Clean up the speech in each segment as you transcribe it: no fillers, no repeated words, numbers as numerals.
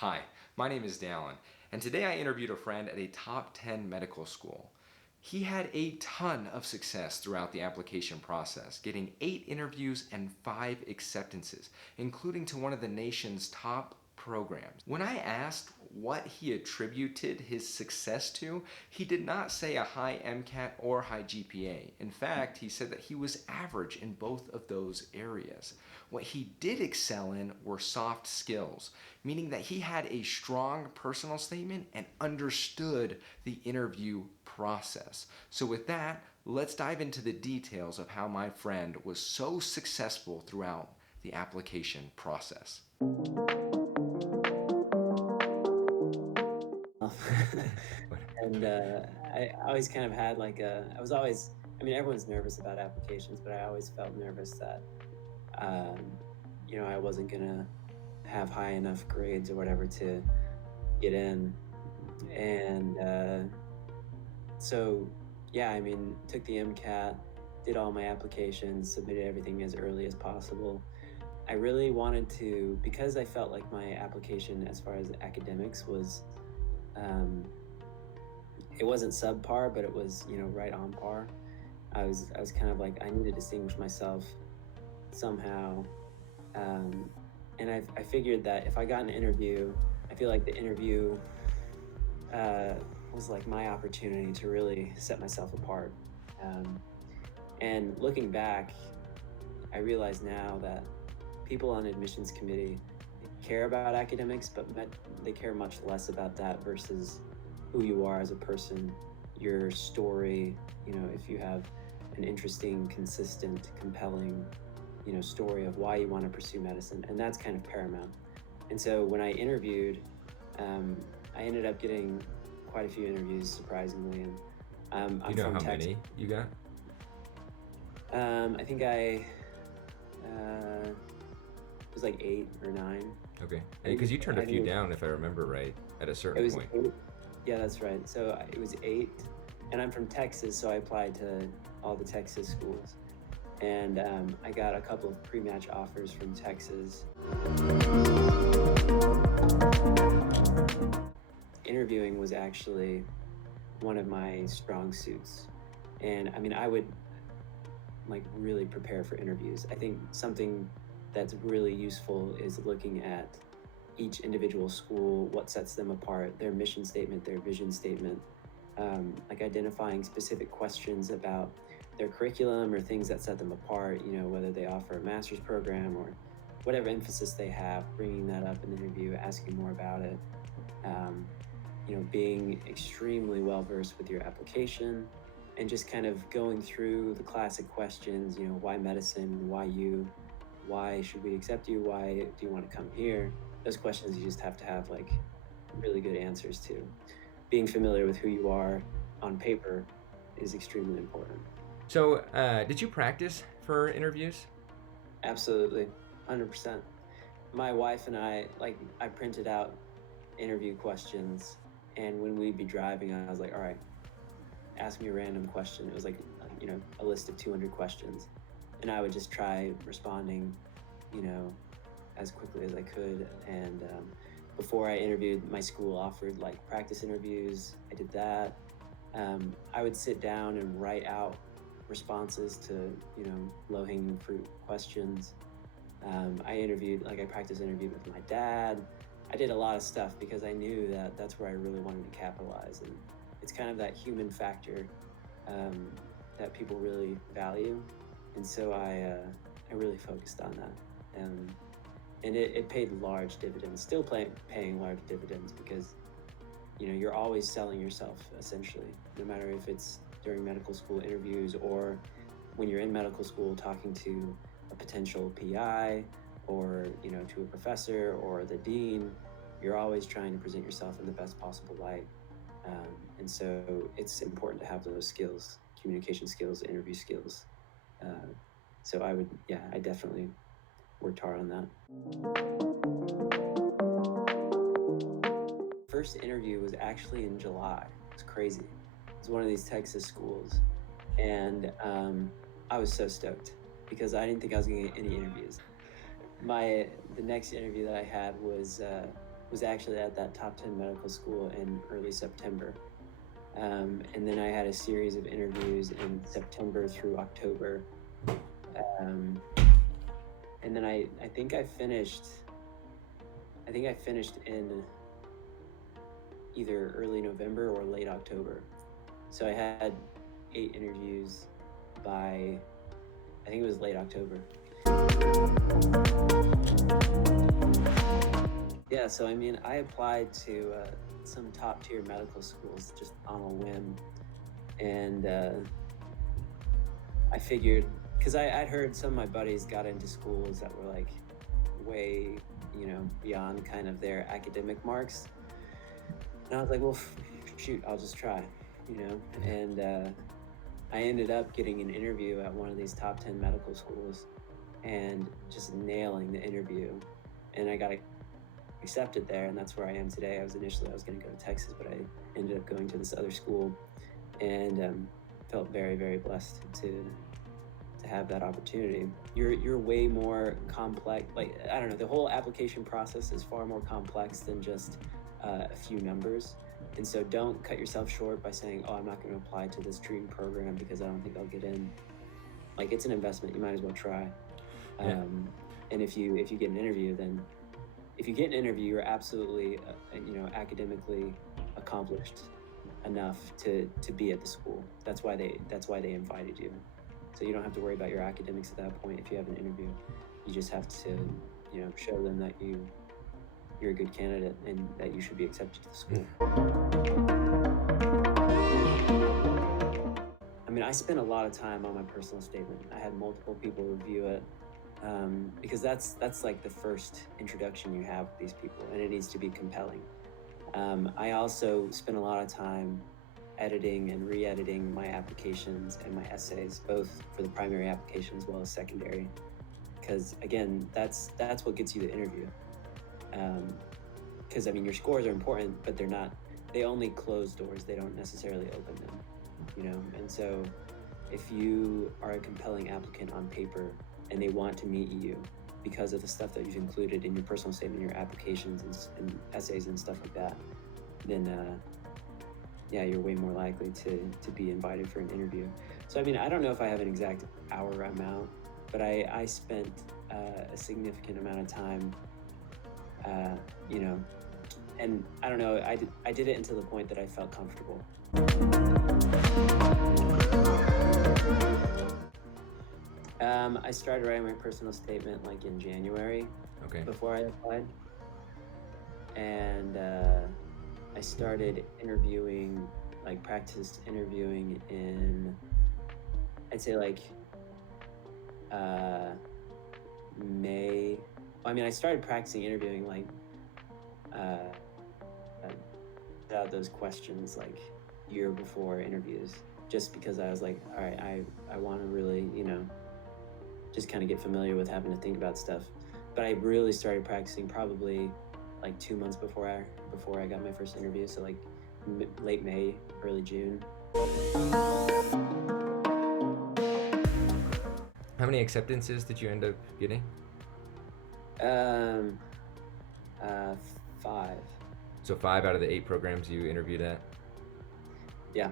Hi, my name is Dallin, and today I interviewed a friend at a top 10 medical school. He had a ton of success throughout the application process, getting 8 interviews and 5 acceptances, including to one of the nation's top programs. When I asked what he attributed his success to, he did not say a high MCAT or high GPA. In fact, he said that he was average in both of those areas. What he did excel in were soft skills, meaning that he had a strong personal statement and understood the interview process. So with that, let's dive into the details of how my friend was so successful throughout the application process. And I always kind of had I was always, I mean, everyone's nervous about applications, but I always felt nervous that, um, I wasn't gonna have high enough grades or whatever to get in. And so, yeah, I mean, took the MCAT, did all my applications, submitted everything as early as possible. I really wanted to, because I felt like my application as far as academics was, um, it wasn't subpar, but it was, right on par. I was kind of like, I need to distinguish myself somehow. Um, and I figured that if I got an interview, I feel like the interview uh, was like my opportunity to really set myself apart. Um, and looking back, I realize now that people on admissions committee care about academics, but they care much less about that versus who you are as a person, your story. If you have an interesting, consistent, compelling, story of why you want to pursue medicine, and that's kind of paramount. And so when I interviewed, I ended up getting quite a few interviews, surprisingly. And You I'm know from how Texas. many you got? I think it was like 8 or 9. Okay. Because you turned a I few knew down, if I remember right, at a it certain was point. 8. Yeah, that's right. So it was 8, and I'm from Texas, so I applied to all the Texas schools, and I got a couple of pre-match offers from Texas. Interviewing was actually one of my strong suits, and I mean, I would like really prepare for interviews. I think something that's really useful is looking at each individual school, what sets them apart, their mission statement, their vision statement, like identifying specific questions about their curriculum or things that set them apart, whether they offer a master's program or whatever emphasis they have, bringing that up in the interview, asking more about it, um, being extremely well versed with your application, and just kind of going through the classic questions, why medicine, why you, why should we accept you, why do you want to come here? Those questions you just have to have like really good answers to. Being familiar with who you are on paper is extremely important. So, did you practice for interviews? Absolutely, 100%. My wife and I printed out interview questions, and when we'd be driving, I was like, all right, ask me a random question. It was like, a list of 200 questions, and I would just try responding, you know, as quickly as I could. And before I interviewed, my school offered like practice interviews. I did that. I would sit down and write out responses to, low-hanging fruit questions. I practice interviewed with my dad. I did a lot of stuff because I knew that that's where I really wanted to capitalize. And it's kind of that human factor um, that people really value. And so I really focused on that. And it paid large dividends, still paying large dividends, because you're always selling yourself, essentially, no matter if it's during medical school interviews or when you're in medical school talking to a potential PI or to a professor or the dean. You're always trying to present yourself in the best possible light. And so it's important to have those skills, communication skills, interview skills. So I definitely worked hard on that. First interview was actually in July. It's crazy. It was one of these Texas schools, and I was so stoked because I didn't think I was going to get any interviews. The next interview that I had was was actually at that top 10 medical school in early September. And then I had a series of interviews in September through October. Um, and then I think I finished in either early November or late October. So I had 8 interviews by, I think it was late October. Yeah, so I mean, I applied to some top tier medical schools just on a whim. And I figured, because I'd heard some of my buddies got into schools that were like way, beyond kind of their academic marks. And I was like, well, shoot, I'll just try, And I ended up getting an interview at one of these top 10 medical schools and just nailing the interview. And I got accepted there, and that's where I am today. I was going to go to Texas, but I ended up going to this other school, and felt very, very blessed to have that opportunity. You're way more complex. Like, I don't know, the whole application process is far more complex than just a few numbers. And so don't cut yourself short by saying, oh, I'm not going to apply to this dream program because I don't think I'll get in. Like, it's an investment. You might as well try. Yeah. And if you get an interview, then if you get an interview, you're absolutely, academically accomplished enough to be at the school. That's why they invited you. So you don't have to worry about your academics at that point if you have an interview. You just have to, show them that you're a good candidate and that you should be accepted to the school. I mean, I spent a lot of time on my personal statement. I had multiple people review it, because that's like the first introduction you have with these people, and it needs to be compelling. I also spent a lot of time editing and re-editing my applications and my essays, both for the primary application as well as secondary, because again, that's what gets you the interview. Because I mean, your scores are important, but they only close doors, they don't necessarily open them, and so if you are a compelling applicant on paper and they want to meet you because of the stuff that you've included in your personal statement, your applications and essays and stuff like that, then you're way more likely to be invited for an interview. So I mean, I don't know if I have an exact hour amount, but I spent a significant amount of time, and I don't know, I did it until the point that I felt comfortable. I started writing my personal statement like in January. Okay. Before I applied. And I started interviewing, like practiced interviewing in, I'd say like May. I mean, I started practicing interviewing like out those questions like year before interviews, just because I was like, all right, I want to really, just kind of get familiar with having to think about stuff. But I really started practicing probably like 2 months before I got my first interview, so like late May, early June. How many acceptances did you end up getting? 5. So 5 out of the 8 programs you interviewed at? Yeah.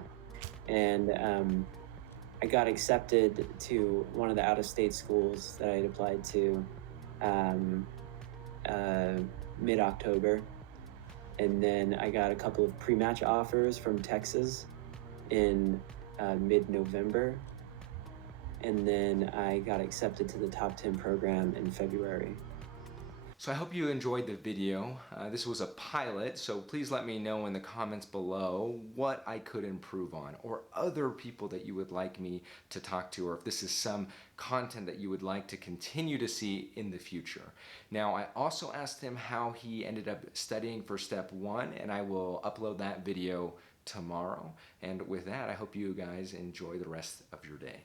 And I got accepted to one of the out-of-state schools that I had applied to mid-October. And then I got a couple of pre-match offers from Texas in mid-November. And then I got accepted to the top 10 program in February. So I hope you enjoyed the video. This was a pilot, so please let me know in the comments below what I could improve on, or other people that you would like me to talk to, or if this is some content that you would like to continue to see in the future. Now, I also asked him how he ended up studying for step 1, and I will upload that video tomorrow. And with that, I hope you guys enjoy the rest of your day.